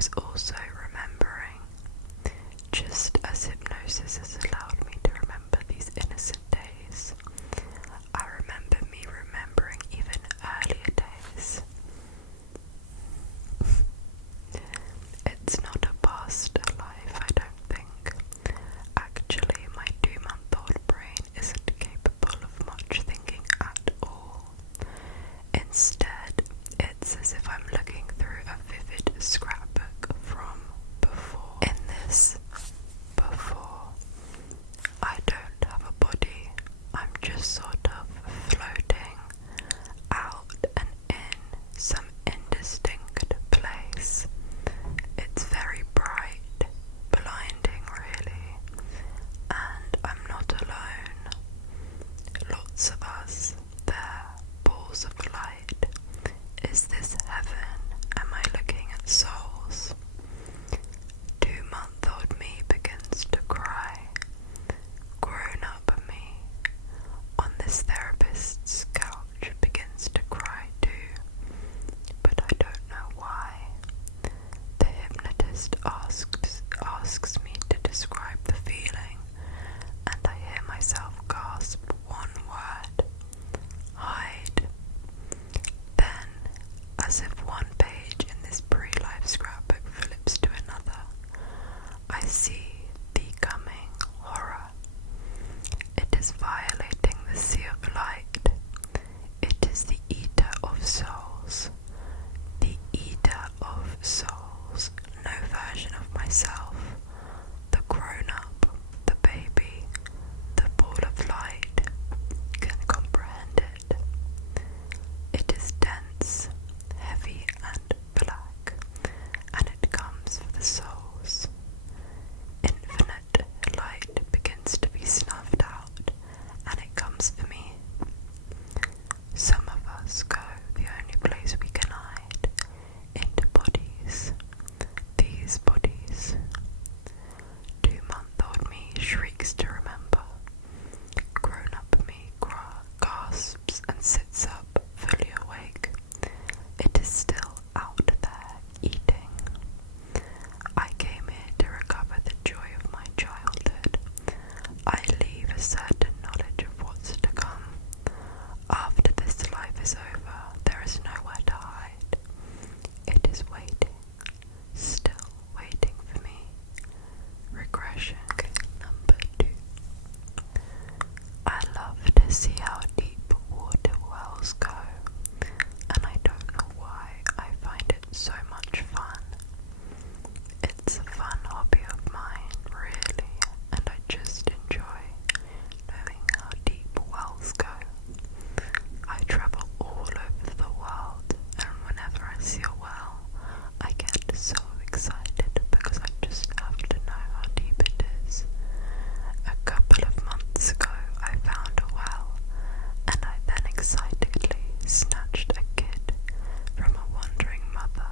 was also remembering, just as hypnosis has allowed me to remember these innocent days. I remember me remembering even earlier days. It's not a past life, I don't think. Actually, my 2-month-old brain isn't capable of much thinking at all. Instead, it's as if I'm looking through a vivid scrapbook from before. In this before, I don't have a body. I'm just sort of floating out and in some indistinct place. It's very bright, blinding really, and I'm not alone. Lots of us there, balls of light. Is this heaven? Am I looking at souls? 2-month-old me begins to cry. Grown-up me on this therapist's couch begins to cry too, but I don't know why. The hypnotist asks me to describe the feeling, and I hear myself gasp one word: hide. Then, as if one page in this pre-life scrapbook flips to another, I see the coming horror. It is violating the sea of light. It is the eater of souls. The eater of souls. No version of myself. The grown-up, the baby, the ball of light can comprehend it. It is dense, heavy and black, and it comes for the souls. Infinite light begins to be snuffed out, and it comes for me. Some of us go the only place we can hide, into bodies. These bodies. 2-month-old me shrieks to remember. Grown-up me gasps and sits up, fully awake. It is still out there, eating. I came here to recover the joy of my childhood. I leave a certain knowledge of what's to come. After this life is over, there is nowhere to hide. It is waiting, still waiting for me. Regression. Number 2. I love to see how deep water wells go, and I don't know why I find it so much fun. It's a fun hobby of mine, really, and I just enjoy knowing how deep wells go. I travel all over the world, and whenever I see a well, I get so excited because I just have to know how deep it is. A couple of months ago, I found a well, and I then excitedly snatched a kid from a wandering mother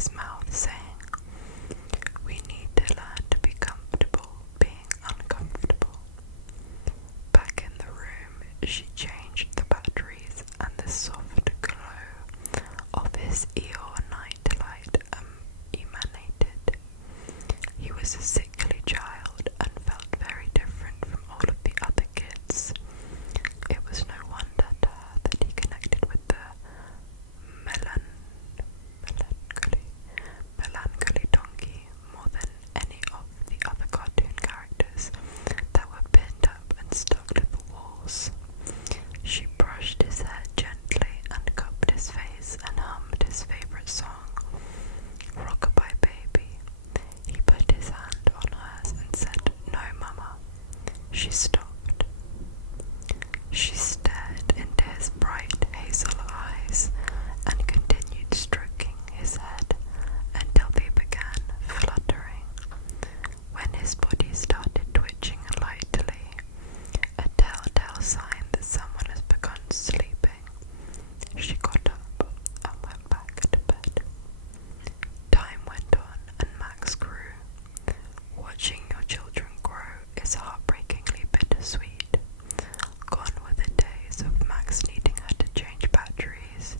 his mouth, saying, "We need to learn to be comfortable being uncomfortable." Back in the room, she changed the batteries, and the soft glow of his Eeyore nightlight emanated. He was a sickly child and felt very different from all of the other kids. It was no wonder to her that he connected with the melancholy donkey more than any of the other cartoon characters that were pinned up and stuck to the walls. She brushed his hair gently and cupped his face and hummed his favorite song, "Rockabye Baby." He put his hand on hers and said, "No, Mama." She stopped. She stared into his bright hazel eyes and continued stroking his head until they began fluttering. When his body started twitching lightly, a telltale sign that someone has begun sleeping, she got up and went back to bed. Time went on and Max grew. Watching your children grow is heartbreakingly bittersweet. Gone were the days of Max needing her to change batteries.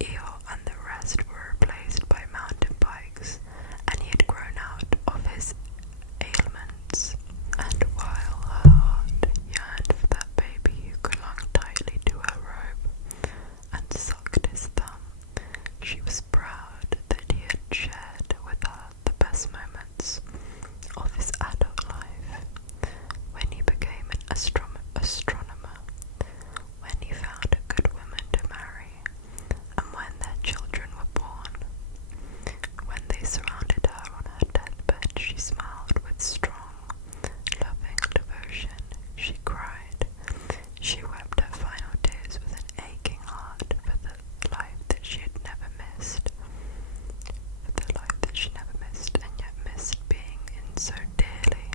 Eeyore and the rest were replaced by mountain bikes, and he had grown out of his ailments. And while her heart yearned for that baby who clung tightly to her robe and sucked his thumb, she was proud that he had shared with her the best moments of his adult life, when he became an astronomer, when he found a good woman to marry, and when their children were born. When they surrounded her on her deathbed, she smiled with strong, loving devotion. She cried. She wept her final tears with an aching heart for the life that she had never missed. And yet missed being in so dearly.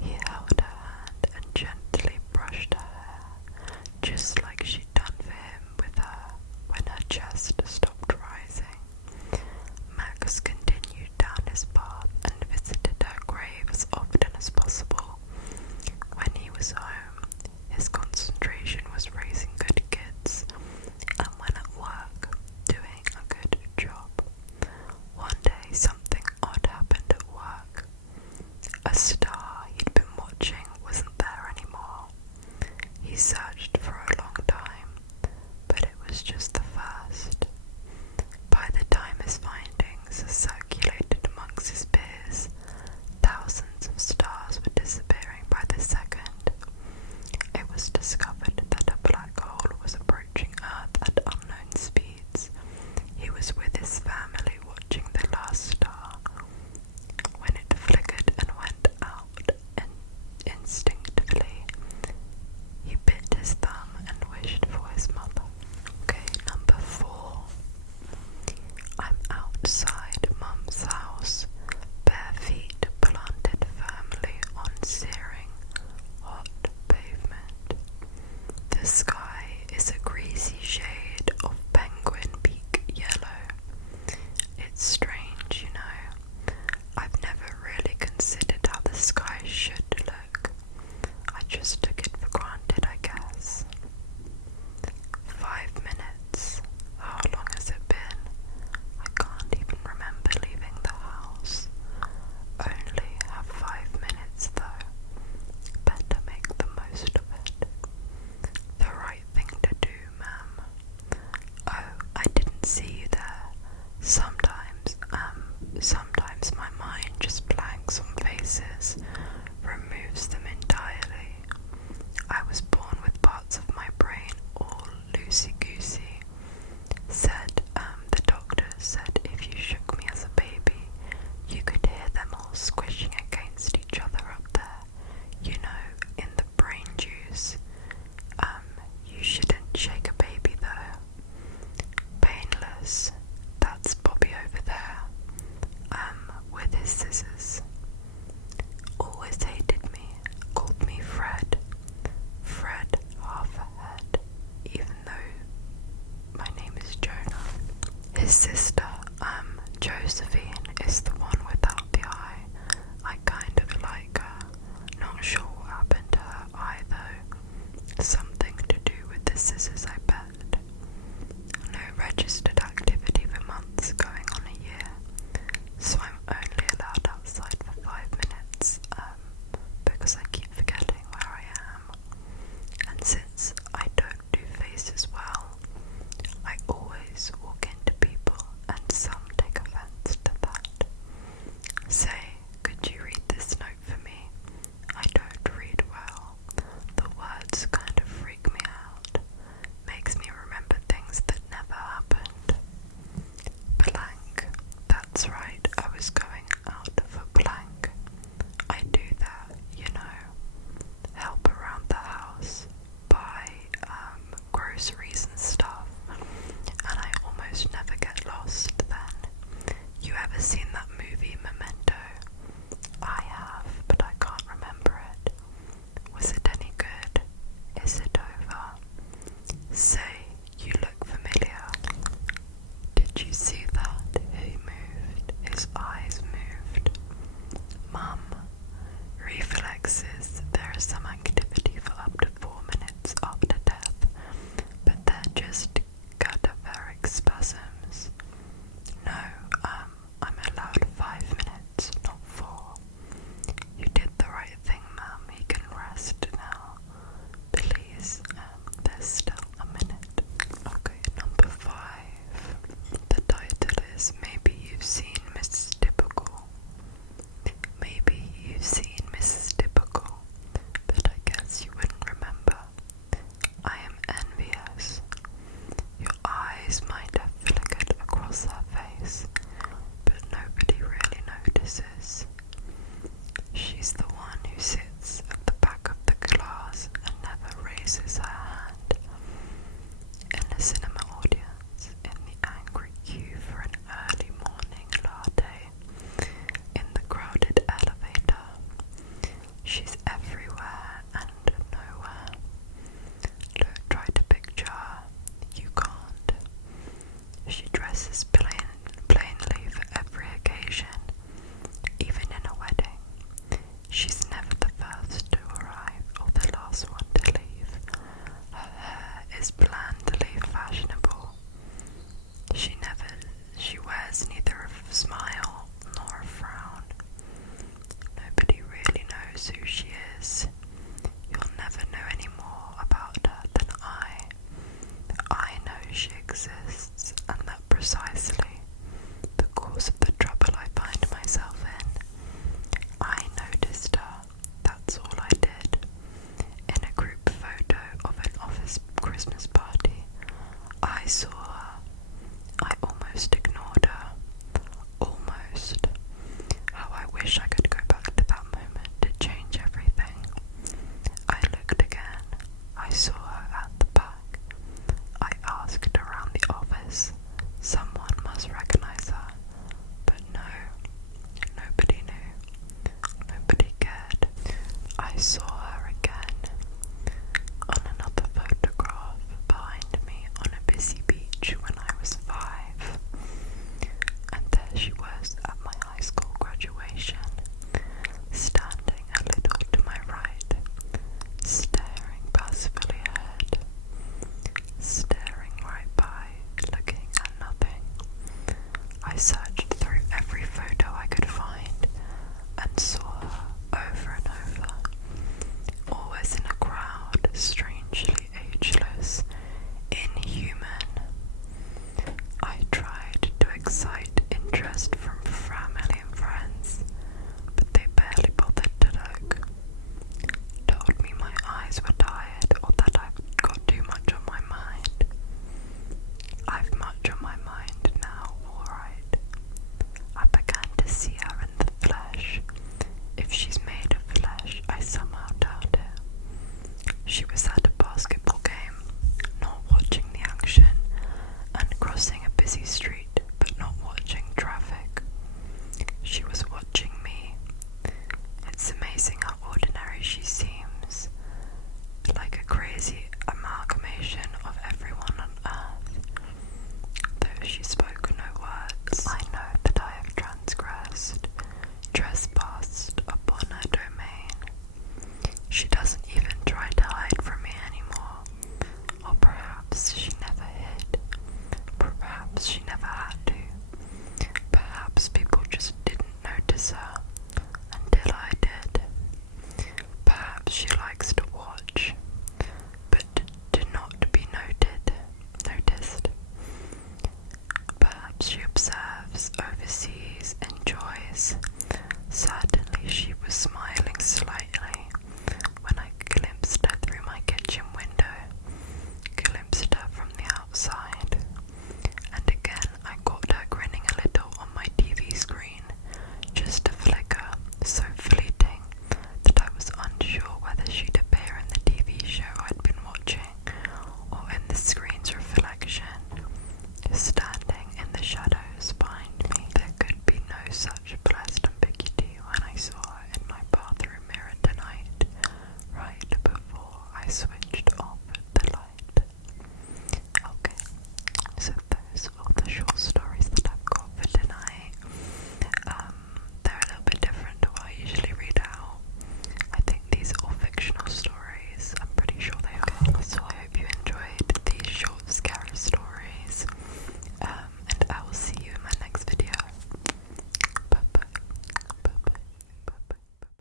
He held her hand and gently brushed her hair, just like she'd done for him with her when her chest stopped rising. Max continued down his path and visited her grave as often as possible. When he was home, his concentration was raising good kids, and when at work, doing a good job. One day something odd happened at work. A star he'd been watching wasn't there anymore. He searched for a long time, but it was just the first. By the time his findings circulated amongst his peers, thousands of stars were disappearing by the second. It was discovered that a black hole was approaching Earth at unknown speeds. He was with his family watching the last star when it flickered and went out, and instinctively he bit his thumb and wished for his mother. Okay, number 4. I'm outside Mum's house, bare feet planted firmly on searing, hot pavement. The sky is a greasy shade of penguin beak yellow. It's strange, you know. I've never really considered how the sky should look. I just took it for granted, I guess. 5 minutes. How long has it been? I can't even remember leaving the house. Only have 5 minutes though. Better make the most of it. The right thing to do, ma'am. Oh, I didn't see you there. Sometimes my mind just blanks on faces, removes them entirely. I was born with parts of my brain all loosey-goosey. The doctor said if you shook me as a baby, you could hear them all squishing against each other up there, you know, in the brain juice. You shouldn't shake a baby though. Painless. That's Bobby over there. With his scissors. Always hated me. Called me Fred. Fred half a head. Even though my name is Jonah. His sister, Josephine is the one without the eye. I kind of like her. Not sure what happened to her eye though. Something to do with the scissors, I bet. No registered activity for months, going on a year. So I'm only allowed outside for 5 minutes, because I keep forgetting where I am. And since I don't do faces well, I always walk into people, and some take offense to that. Say, could you read this note for me? I don't read well. The words kind of freak me out. Makes me remember things that never happened. Blank. That's right, I was going out for blank. I do that, you know. Help around the house, buy groceries and stuff, and I almost never get lost then. You ever seen that movie Memento? I have, but I can't remember it. Was it any good? Is it over? Say, you look familiar. Did you see that? He moved. His eyes moved. Mum. Reflexes. There is some activity for up to 4 minutes after death, but they're just cadaveric spasms. No, I'm allowed 5 minutes, not 4. You did the right thing, Mum. He can rest now. Please, there's still a minute. Okay, number 5. The title is Maybe You've Seen Mrs. Typical. Maybe you've seen Mrs. Typical, but I guess you wouldn't remember. I am envious. Your eyes might have flickered across her face, but nobody really notices. She's the one who sits at the back of the class and never raises her hand. In a cinema audience, in the angry queue for an early morning latte, in the crowded elevator. She's everywhere and nowhere. Don't try to picture her. You can't. She dresses plainly for every occasion, even in a wedding. She's never the first to arrive or the last one to leave. Her hair is blandly fashionable. She wears neither a smile nor a frown. Nobody really knows who she is. You'll never know any more about her than I. I know she exists, and that precisely the cause of the trouble I find myself in. I noticed her, that's all I did. In a group photo of an office Christmas party, I saw her. I almost ignored her. Almost. How I wish I could go back to that moment to change everything. I looked again. I saw her at the back. I asked around the office. Someone must recognize her. But no, nobody knew. Nobody cared. I saw her again on another photograph behind me on a busy beach when I was 5. And there she was